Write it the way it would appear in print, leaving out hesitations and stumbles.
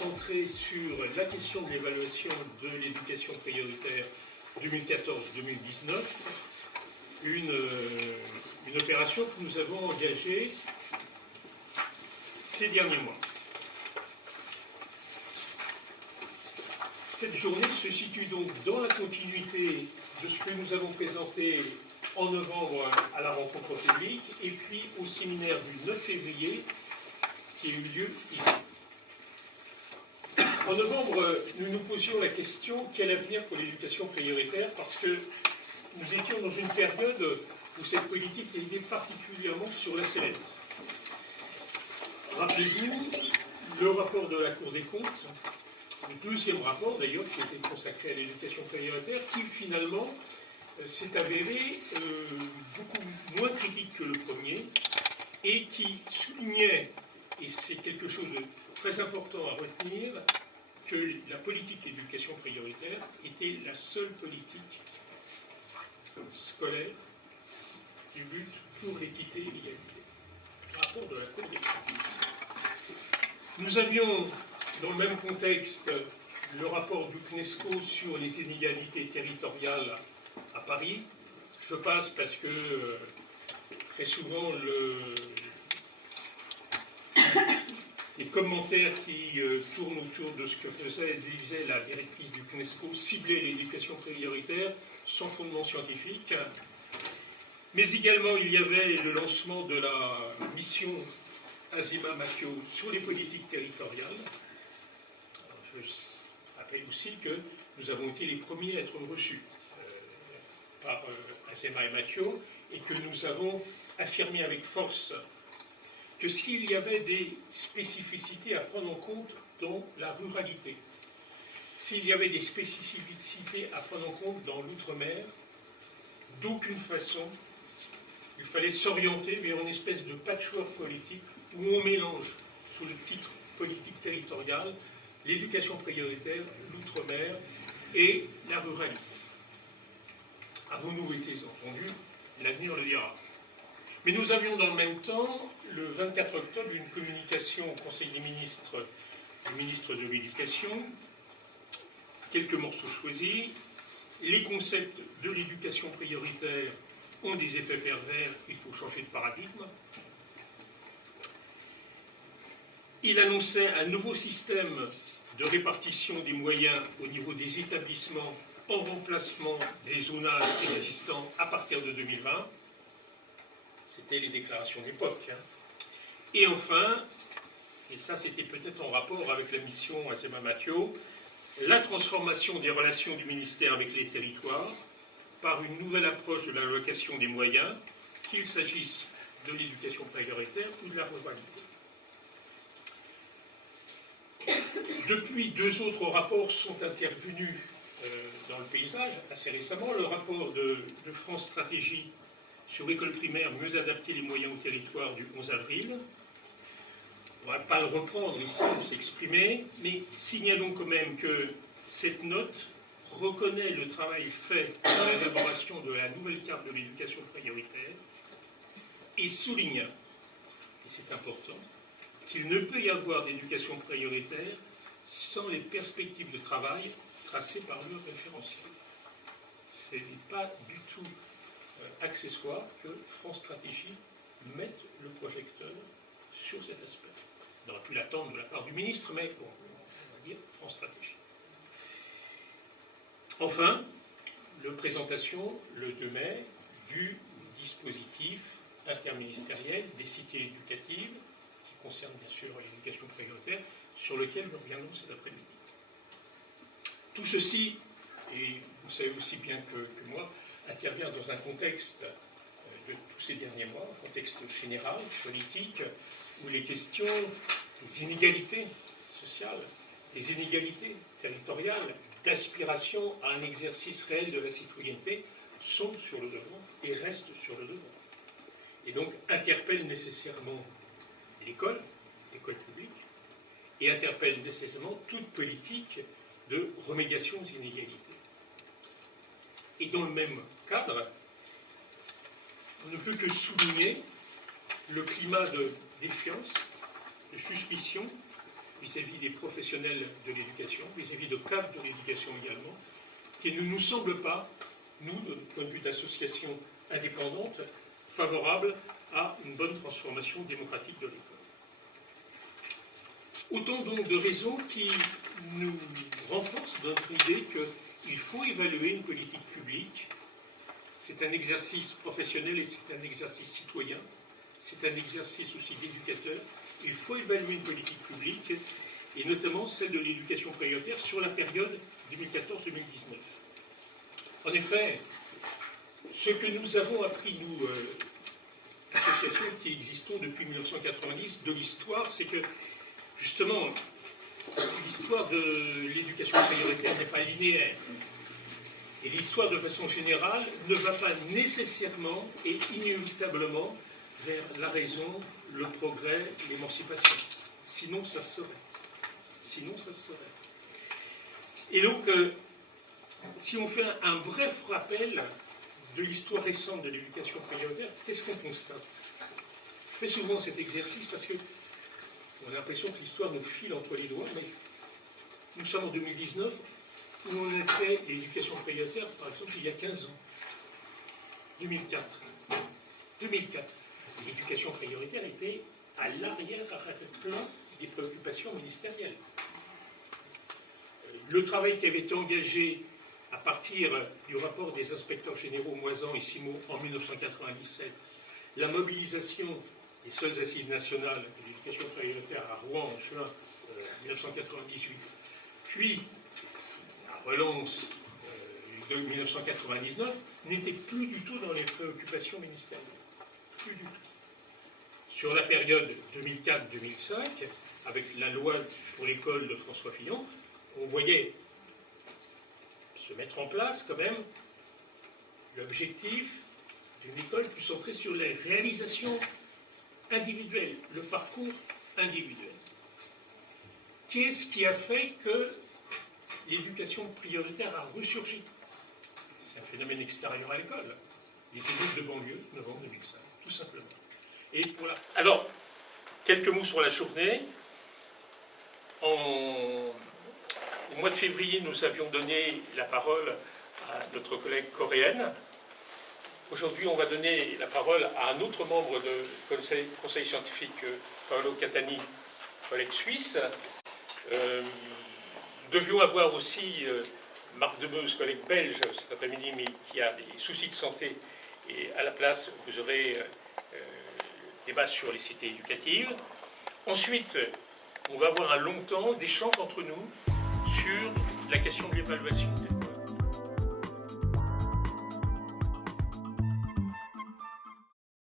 centré sur la question de l'évaluation de l'éducation prioritaire 2014-2019, une opération que nous avons engagée ces derniers mois. Cette journée se situe donc dans la continuité de ce que nous avons présenté en novembre à la rencontre publique et puis au séminaire du 9 février qui a eu lieu ici. En novembre, nous nous posions la question quel avenir pour l'éducation prioritaire, parce que nous étions dans une période où cette politique était particulièrement sur la sellette. Rappelez-vous le rapport de la Cour des comptes, le deuxième rapport d'ailleurs qui était consacré à l'éducation prioritaire, qui finalement s'est avéré beaucoup moins critique que le premier et qui soulignait, et c'est quelque chose de très important à retenir, que la politique d'éducation prioritaire était la seule politique scolaire qui lutte pour l'équité et l'égalité. Rapport de la Cour des comptes. Nous avions, dans le même contexte, le rapport du CNESCO sur les inégalités territoriales à Paris. Je passe parce que très souvent les commentaires qui tournent autour de ce que disait la directrice du CNESCO ciblaient l'éducation prioritaire sans fondement scientifique. Mais également, il y avait le lancement de la mission Azéma Mathieu sur les politiques territoriales. Alors, je rappelle aussi que nous avons été les premiers à être reçus par Azéma et Mathieu et que nous avons affirmé avec force que s'il y avait des spécificités à prendre en compte dans la ruralité, s'il y avait des spécificités à prendre en compte dans l'outre-mer, d'aucune façon, il fallait s'orienter vers une espèce de patchwork politique où on mélange, sous le titre politique territoriale, l'éducation prioritaire, l'outre-mer et la ruralité. Avons-nous été entendus? L'avenir le dira. Mais nous avions dans le même temps, le 24 octobre, une communication au Conseil des ministres du ministre de l'Éducation, quelques morceaux choisis. Les concepts de l'éducation prioritaire ont des effets pervers, il faut changer de paradigme. Il annonçait un nouveau système de répartition des moyens au niveau des établissements en remplacement des zonages existants à partir de 2020. C'était les déclarations d'époque. Et enfin, et ça c'était peut-être en rapport avec la mission Azéma Mathieu, la transformation des relations du ministère avec les territoires par une nouvelle approche de l'allocation des moyens, qu'il s'agisse de l'éducation prioritaire ou de la ruralité. Depuis, deux autres rapports sont intervenus dans le paysage assez récemment. Le rapport de France Stratégie sur l'école primaire, mieux adapter les moyens au territoire du 11 avril. On ne va pas le reprendre ici pour s'exprimer, mais signalons quand même que cette note reconnaît le travail fait dans l'élaboration de la nouvelle carte de l'éducation prioritaire et souligne, et c'est important, qu'il ne peut y avoir d'éducation prioritaire sans les perspectives de travail tracées par le référentiel. Ce n'est pas du tout accessoire que France Stratégie mette le projecteur sur cet aspect. On aurait pu l'attendre de la part du ministre, mais bon, on va dire France Stratégie. Enfin, la présentation, le 2 mai, du dispositif interministériel des cités éducatives, qui concerne bien sûr l'éducation prioritaire, sur lequel nous reviendrons cet après-midi. Tout ceci, et vous savez aussi bien que moi, intervient dans un contexte de tous ces derniers mois, un contexte général, politique, où les questions des inégalités sociales, des inégalités territoriales, d'aspiration à un exercice réel de la citoyenneté sont sur le devant et restent sur le devant. Et donc interpellent nécessairement l'école publique, et interpellent nécessairement toute politique de remédiation aux inégalités. Et dans le même cadre, on ne peut que souligner le climat de défiance, de suspicion vis-à-vis des professionnels de l'éducation, vis-à-vis de cadres de l'éducation également, qui ne nous semble pas, nous, de notre point de vue d'association indépendante, favorable à une bonne transformation démocratique de l'école. Autant donc de raisons qui nous renforcent dans notre idée qu'il faut évaluer une politique publique. C'est un exercice professionnel et c'est un exercice citoyen. C'est un exercice aussi d'éducateur. Il faut évaluer une politique publique, et notamment celle de l'éducation prioritaire sur la période 2014-2019. En effet, ce que nous avons appris, nous, associations qui existons depuis 1990, de l'histoire, c'est que, justement, l'histoire de l'éducation prioritaire n'est pas linéaire. Et l'histoire, de façon générale, ne va pas nécessairement et inéluctablement vers la raison, le progrès, l'émancipation. Sinon, ça se saurait. Sinon, ça se saurait. Et donc, si on fait un bref rappel de l'histoire récente de l'éducation prioritaire, qu'est-ce qu'on constate? Je fais souvent cet exercice parce que on a l'impression que l'histoire nous file entre les doigts, mais nous sommes en 2019, où on a fait l'éducation prioritaire, par exemple, il y a 15 ans. 2004. L'éducation prioritaire était à l'arrière-plan des préoccupations ministérielles. Le travail qui avait été engagé à partir du rapport des inspecteurs généraux Moisan et Simon en 1997, la mobilisation des seules assises nationales de l'éducation prioritaire à Rouen en juin 1998, puis la relance de 1999, n'était plus du tout dans les préoccupations ministérielles. Plus du tout. Sur la période 2004-2005, avec la loi pour l'école de François Fillon, on voyait se mettre en place quand même l'objectif d'une école plus centrée sur les réalisations individuelles, le parcours individuel. Qu'est-ce qui a fait que l'éducation prioritaire a ressurgi? C'est un phénomène extérieur à l'école. Les émeutes de banlieue, novembre 2005, tout simplement. Et voilà. Alors, quelques mots sur la journée. Au mois de février, nous avions donné la parole à notre collègue coréenne. Aujourd'hui, on va donner la parole à un autre membre du conseil scientifique, Paolo Catani, collègue suisse. Nous devions avoir aussi Marc Demeuse, collègue belge, cet après-midi, mais qui a des soucis de santé. Et à la place, vous aurez débat sur les cités éducatives. Ensuite, on va avoir un long temps d'échange entre nous sur la question de l'évaluation.